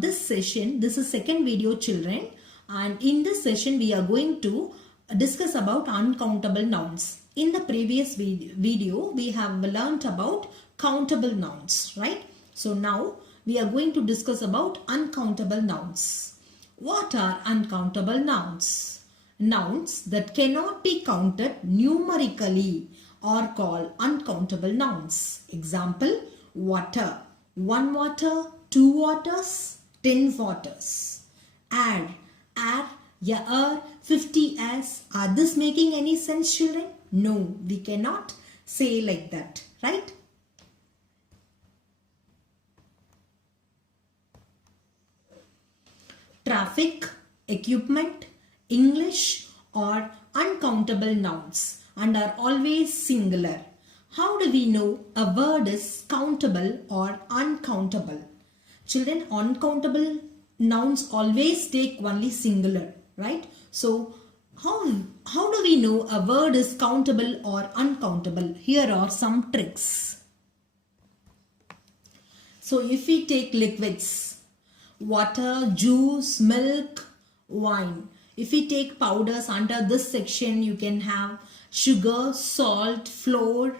this is second video, children, and in this session we are going to discuss about uncountable nouns. In the previous video we have learnt about countable nouns, right? So now we are going to discuss about uncountable nouns. What are uncountable nouns? Nouns that cannot be counted numerically are called uncountable nouns. Example: water, 1 water, 2 waters, 10 waters. Air, year, 50 as. Are this making any sense, children? No, we cannot say like that, right? Traffic, equipment, English are uncountable nouns and are always singular. How do we know a word is countable or uncountable? Children, uncountable nouns always take only singular, right? So how do we know a word is countable or uncountable? Here are some tricks. So if we take liquids, water, juice, milk, wine. If we take powders, under this section you can have sugar, salt, flour,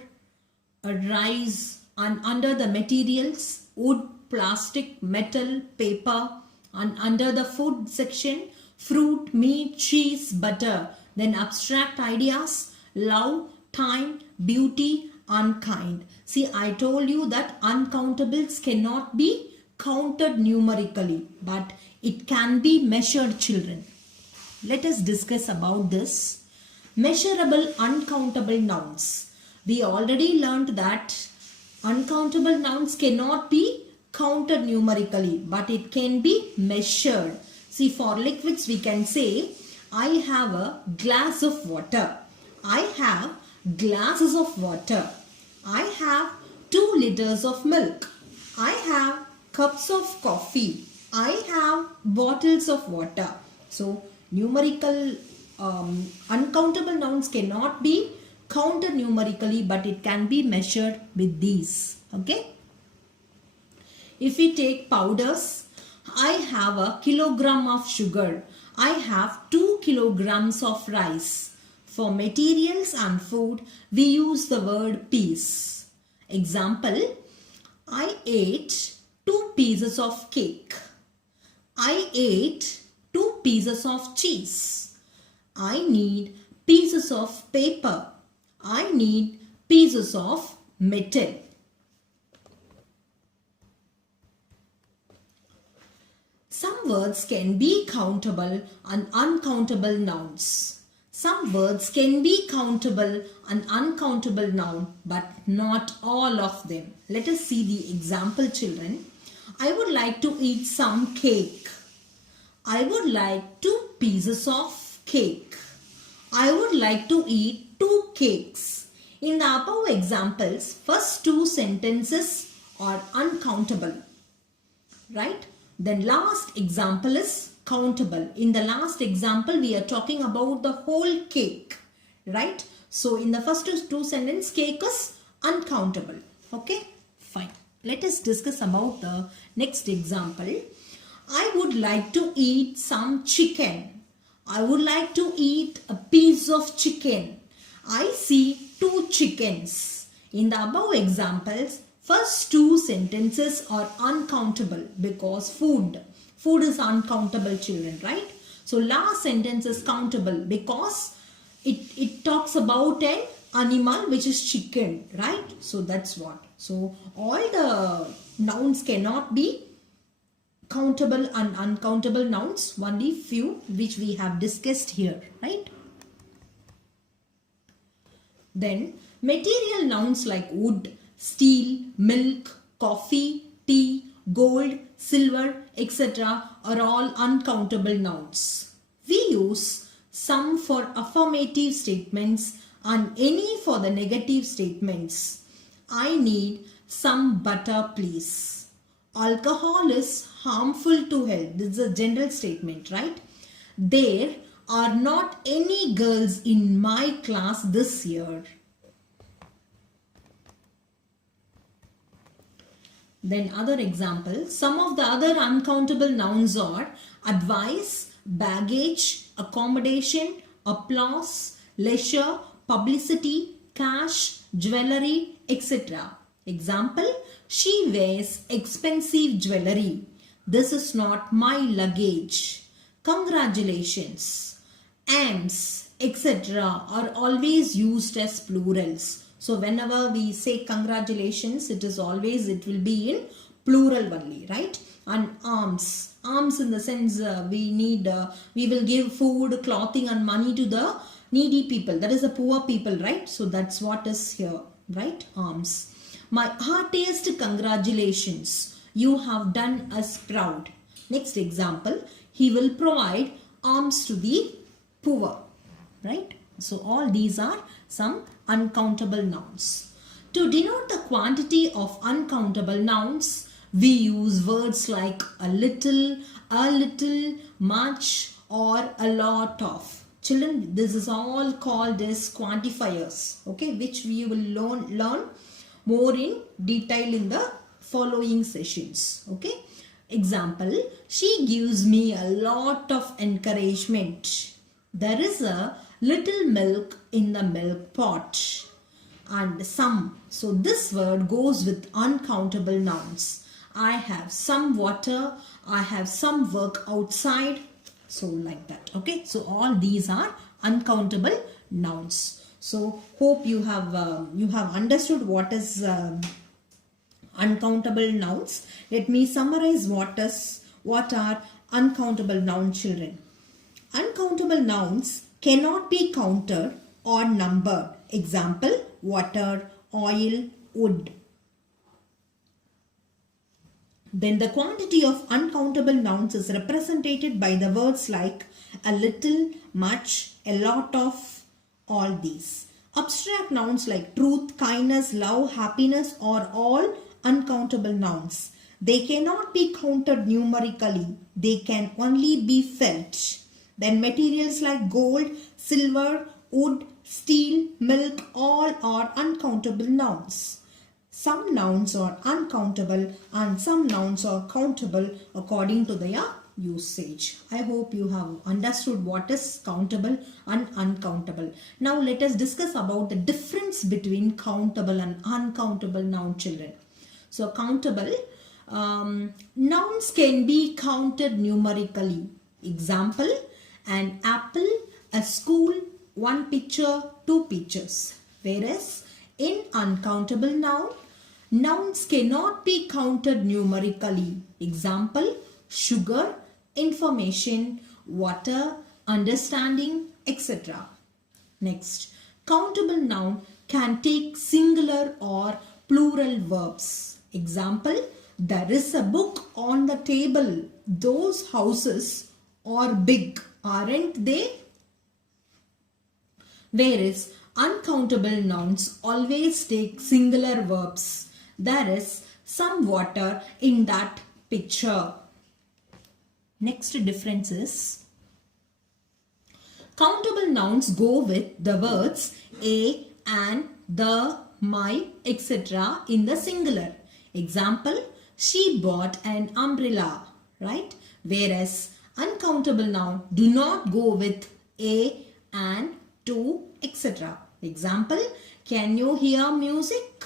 rice, and under the materials, wood, plastic, metal, paper, and under the food section, fruit, meat, cheese, butter. Then abstract ideas, love, time, beauty, unkind. See, I told you that uncountables cannot be counted numerically, but it can be measured, children. Let us discuss about this. Measurable uncountable nouns. We already learned that uncountable nouns cannot be counted numerically, but it can be measured. See, for liquids we can say, I have a glass of water. I have glasses of water. I have 2 liters of milk. I have cups of coffee. I have bottles of water. So numerical uncountable nouns cannot be counted numerically, but it can be measured with these. Okay. If we take powders, I have a kilogram of sugar. I have 2 kilograms of rice. For materials and food, we use the word piece. Example: I ate 2 pieces of cake. I ate 2 pieces of cheese. I need pieces of paper. I need pieces of metal. Some words can be countable and uncountable nouns. Some words can be countable and uncountable noun, but not all of them. Let us see the example, children. I would like to eat some cake. I would like 2 pieces of cake. I would like to eat 2 cakes. In the above examples, first 2 sentences are uncountable, right? Then last example is countable. In the last example, we are talking about the whole cake, right? So in the first 2 sentences, cake is uncountable. Okay, fine. Let us discuss about the next example. I would like to eat some chicken. I would like to eat a piece of chicken. I see 2 chickens. In the above examples, first 2 sentences are uncountable because food is uncountable, children, right? So last sentence is countable because it talks about an animal which is chicken, right? So that's what. So all the nouns cannot be countable and uncountable nouns, only few which we have discussed here, right? Then material nouns like wood, steel, milk, coffee, tea, gold, silver, etc. are all uncountable nouns. We use some for affirmative statements and any for the negative statements. I need some butter, please. Alcohol is harmful to health. This is a general statement, right? There are not any girls in my class this year. Then other examples, some of the other uncountable nouns are advice, baggage, accommodation, applause, leisure, publicity, cash, jewelry, etc. Example, she wears expensive jewelry. This is not my luggage. Congratulations. Ams, etc. are always used as plurals. So whenever we say congratulations, it will be in plural only, right? And alms in the sense we will give food, clothing and money to the needy people. That is the poor people, right? So that's what is here, right? Alms. My heartiest congratulations. You have done us proud. Next example, he will provide alms to the poor, right? So all these are some uncountable nouns. To denote the quantity of uncountable nouns, we use words like a little, much or a lot of. Children, this is all called as quantifiers, okay, which we will learn more in detail in the following sessions, okay. Example, she gives me a lot of encouragement. There is a little milk in the milk pot. And some. So this word goes with uncountable nouns. I have some water. I have some work outside. So like that. Okay. So all these are uncountable nouns. So hope you have understood what is uncountable nouns. Let me summarize what are uncountable noun, children. Uncountable nouns cannot be counted or numbered. Example, water, oil, wood. Then the quantity of uncountable nouns is represented by the words like a little, much, a lot of, all these. Abstract nouns like truth, kindness, love, happiness are all uncountable nouns. They cannot be counted numerically. They can only be felt. Then materials like gold, silver, wood, steel, milk, all are uncountable nouns. Some nouns are uncountable and some nouns are countable according to their usage. I hope you have understood what is countable and uncountable. Now let us discuss about the difference between countable and uncountable noun, children. So countable nouns can be counted numerically. Example, an apple, a school, one picture, two pictures. Whereas in uncountable nouns cannot be counted numerically. Example, sugar, information, water, understanding, etc. Next, countable noun can take singular or plural verbs. Example, there is a book on the table. Those houses are big, aren't they? Whereas uncountable nouns always take singular verbs. There is some water in that picture. Next difference is countable nouns go with the words a, and, the, my, etc. in the singular. Example, she bought an umbrella, right? Whereas uncountable noun do not go with a, and, to, etc. Example, can you hear music?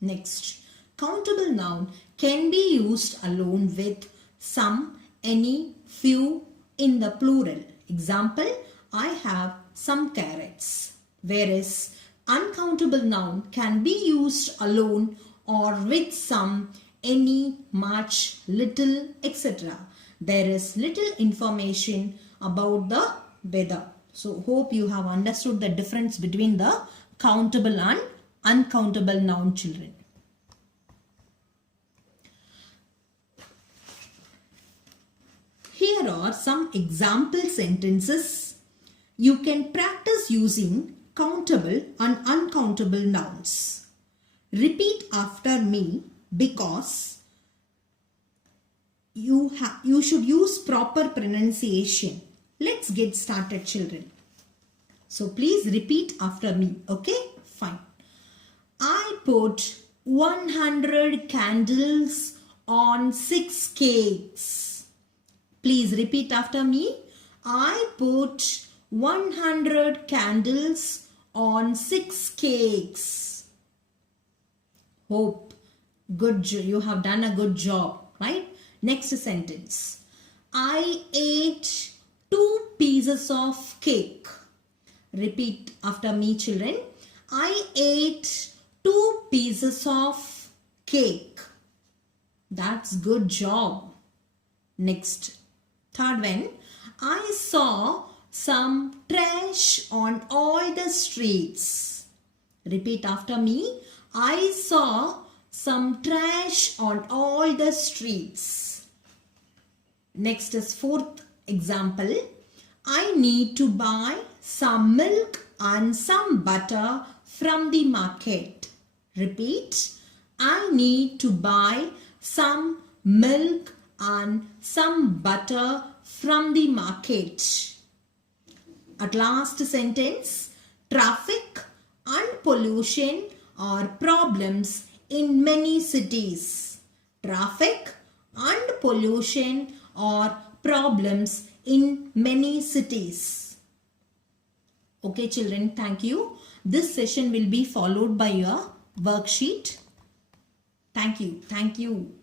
Next, countable noun can be used alone with some, any, few in the plural. Example, I have some carrots. Whereas uncountable noun can be used alone or with some, any, much, little, etc. There is little information about the weather. So hope you have understood the difference between the countable and uncountable noun, children. Here are some example sentences. You can practice using countable and uncountable nouns. Repeat after me because you should use proper pronunciation. Let's get started, children. So please repeat after me. Okay? Fine. I put 100 candles on 6 cakes. Please repeat after me. I put 100 candles on 6 cakes. Hope you have done a good job, right? Next sentence. I ate 2 pieces of cake. Repeat after me, children. I ate 2 pieces of cake. That's good job. Next, third one. I saw some trash on all the streets. Repeat after me. I saw some trash on all the streets. Next is fourth example. I need to buy some milk and some butter from the market. Repeat. I need to buy some milk and some butter from the market. At last sentence. Traffic and pollution are problems in many cities. Traffic and pollution are problems in many cities. Okay children, thank you. This session will be followed by your worksheet. Thank you. Thank you.